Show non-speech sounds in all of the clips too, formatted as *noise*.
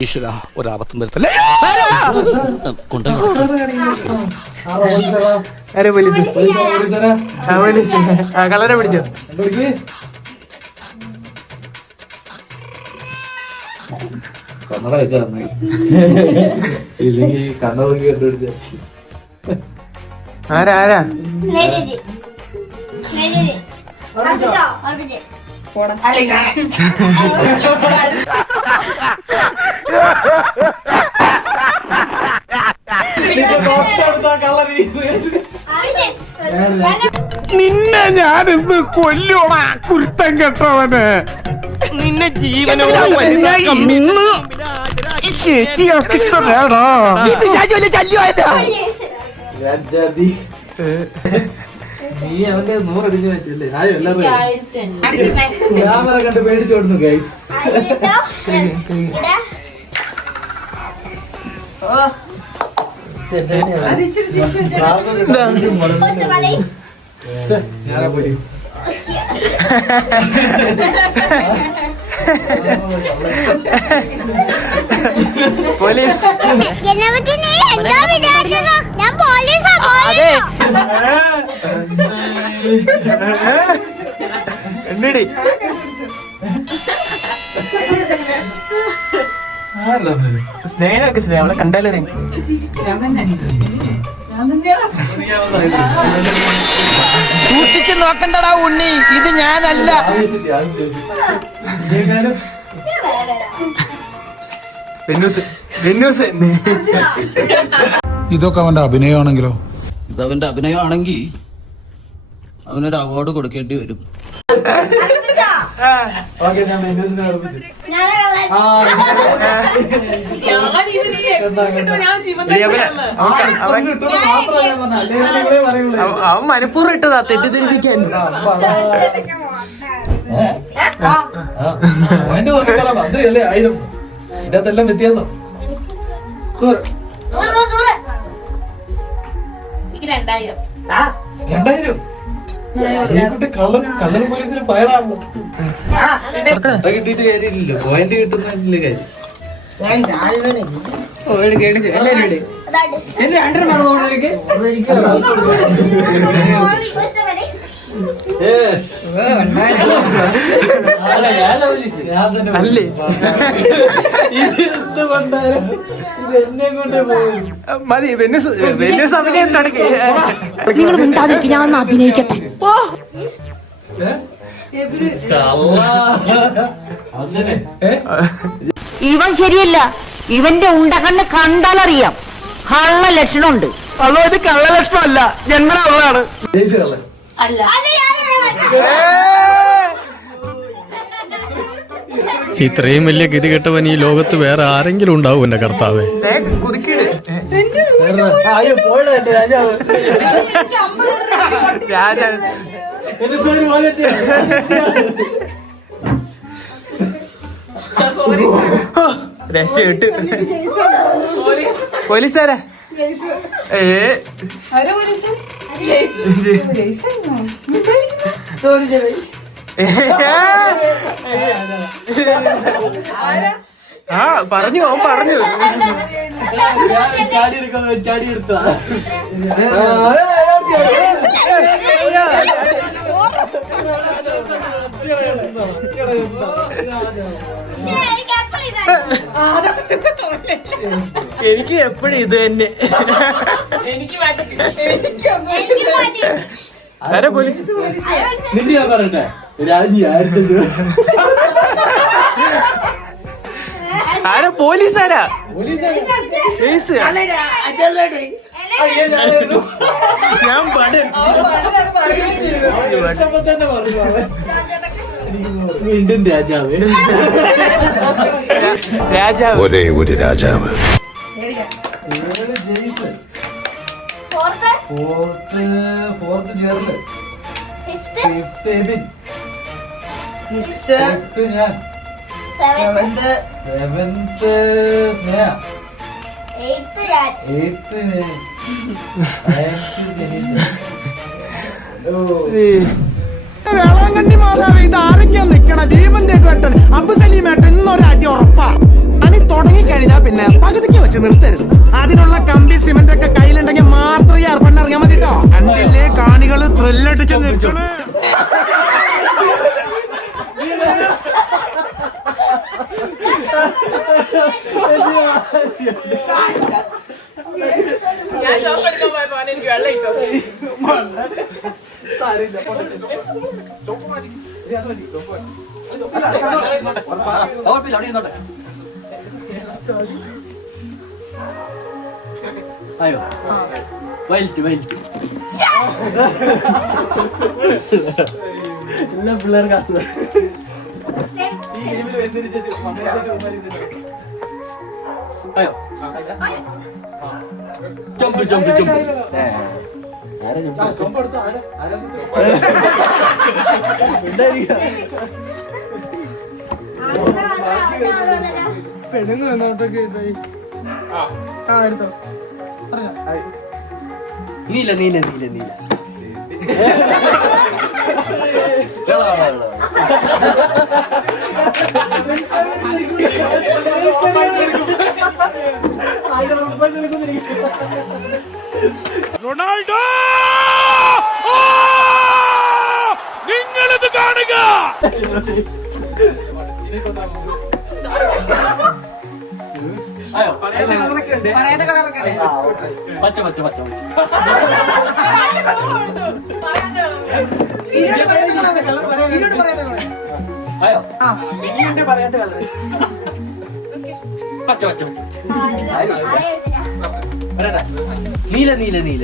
ഈശ്വര ഒരാപത്തും വരുത്തല്ലേ? കളറെ പിടിച്ചോ. കന്നഡ വെച്ചാ നന്നായി. ഇല്ലെങ്കിൽ നോക്കി കണ്ടുപിടിച്ച. ആരാ ആരാ? ഉറപ്പിച്ച് *laughs* നിന്നെ ഞാനിന്ന് കൊല്ലോടാ കുരുത്തം കെട്ടവന്. നിന്നെ ജീവനോട് രാജാതി. നീ അവന്റെ നൂറടിച്ച് പറ്റില്ലേ ആരും എല്ലാവരും? ക്യാമറ കണ്ട് പേടിച്ചു കൊടുത്തു ഗൈസ് പോലീസ് *laughs* പോലീസ് എന്നെ പറ്റി നീ എന്താ വിചാരിച്ചത് ഞാൻ പോലീസാ എന്തടി? സ്നേഹമൊക്കെ സ്നേഹം അവളെ കണ്ടാലേ സൂക്ഷിച്ച് നോക്കണ്ടടാ ഉണ്ണി ഇത് ഞാനല്ല. വെന്നൂസ് വെന്നൂസ്. ഇതൊക്കെ അവന്റെ അഭിനയമാണെങ്കിലോ? ഇതവന്റെ അഭിനയമാണെങ്കിൽ അവനൊരു അവാർഡ് കൊടുക്കേണ്ടി വരും. അവൻ മനഃപൂർവം ഇട്ടതാ തെറ്റിദ്ധരിപ്പിക്കാൻ. മന്ത്രി അല്ലേ മന്ത്രിയല്ലേ? ആയിരം. ഇതെല്ലാം വ്യത്യാസം. രണ്ടായിരം. ഈ കള്ളൻ കള്ളൻ പോലീസിന് ഫയറാണല്ലോ. കിട്ടിയിട്ട് കാര്യമില്ലല്ലോ. പോയിന്റ് കിട്ടുന്നില്ല കാര്യം. ഞാൻ തന്നെ അല്ലേ ഇത് കൊണ്ടാരം ഇത് എന്നെ കൊണ്ടേ പോകും മതി വലിയ തുടങ്ങി നിങ്ങൾ മിണ്ടാതിരിക്കും ഞാൻ ഒന്ന് അഭിനയിക്കട്ടെ. ഇവൻ ശരിയല്ല. ഇവന്റെ ഉണ്ടകണ്ണ് കണ്ടാലറിയാം. കള്ള ലക്ഷണമുണ്ട്. അതോ ഇത് കള്ള ലക്ഷണമല്ല. ജയിച്ചു കള്ളൻ ഇത്രയും വലിയ ഗതി കെട്ടവൻ ഈ ലോകത്ത് വേറെ ആരെങ്കിലും ഉണ്ടാവും എന്റെ കർത്താവേ പോലീസാരാ രാജാവ് ആ പറഞ്ഞു അവൻ പറഞ്ഞു. ചാടി എടുക്കാൻ ചാടി എടുത്താ എനിക്ക് എപ്പോഴും ഇത് തന്നെ ആരാ പോലീസ്? നിന്റെ ഞാൻ പറയട്ടെ? രാജി ആയിരത്തി ആരാ? പോലീസാരാ പോലീസ് ഞാൻ. വീണ്ടും രാജാവ്. രാജാവ്. ഒരേ ഒരു രാജാവ്. Fourth fourth journal fifth Ebin sixth ഞാൻ സെവൻത്ത് സെവൻത്ത് സ്നേഹ എയ്ത്ത് ഞാൻ എയ്ത്ത് ഓ വേളാങ്കണ്ണി മാതാവ് അയ്യോ. വൈൽറ്റ് വൈൽറ്റ് എല്ലാ പിള്ളേർക്ക് അയ്യോ ജമ്പ് ജമ്പ് ജമ്പ്. നീല നീല നീല നീല. റൊണാൾഡോ! നിങ്ങളിത് കാണുക! അയ്യോ പച്ച പച്ച പച്ച പച്ച അയ്യോ പച്ച പച്ച. നീല നീല നീല.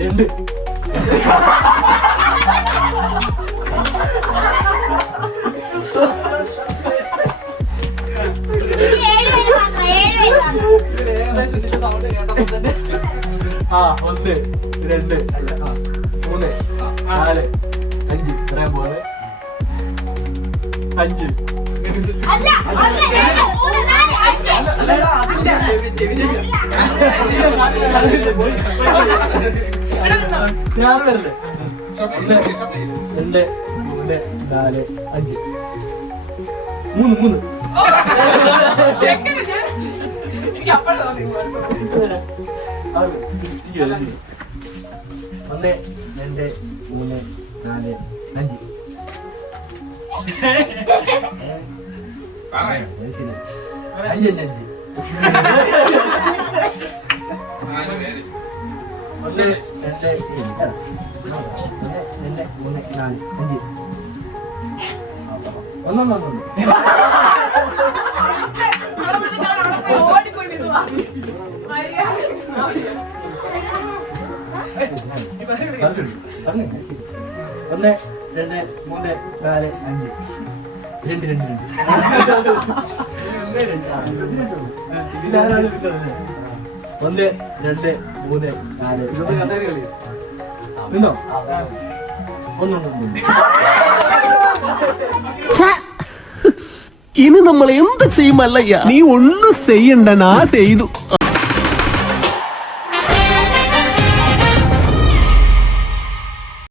രണ്ട്. *laughs* ആ ഒന്ന് രണ്ട് അല്ല ആ മൂന്ന് നാല് അഞ്ച്. പറയാൻ പോവാണ് അഞ്ച്. അല്ല ഒന്ന് രണ്ട് മൂന്ന് നാല് അഞ്ച്. ആറ് പേരല്ലേ രണ്ട് മൂന്ന് നാല് അഞ്ച്. മൂന്ന് മൂന്ന്. ആറ്. ഒന്ന് രണ്ട് മൂന്ന് നാല് അഞ്ച് അഞ്ച് അഞ്ച് അഞ്ച് ഒന്ന് രണ്ട് രണ്ട് മൂന്ന് നാല് അഞ്ച് ഒന്നൊന്നൊന്നൊന്ന് ഒന്ന് രണ്ട് മൂന്ന് നാല് അഞ്ച് രണ്ട് രണ്ട് രണ്ട്? ഒന്ന് രണ്ട് മൂന്ന് നാല് നിന്നോ ഒന്നൊന്നൊന്ന് ഇനി നമ്മൾ എന്ത് ചെയ്യുമല്ലയ്യ നീ ഒന്നും ചെയ്യണ്ട നാ ചെയ്തു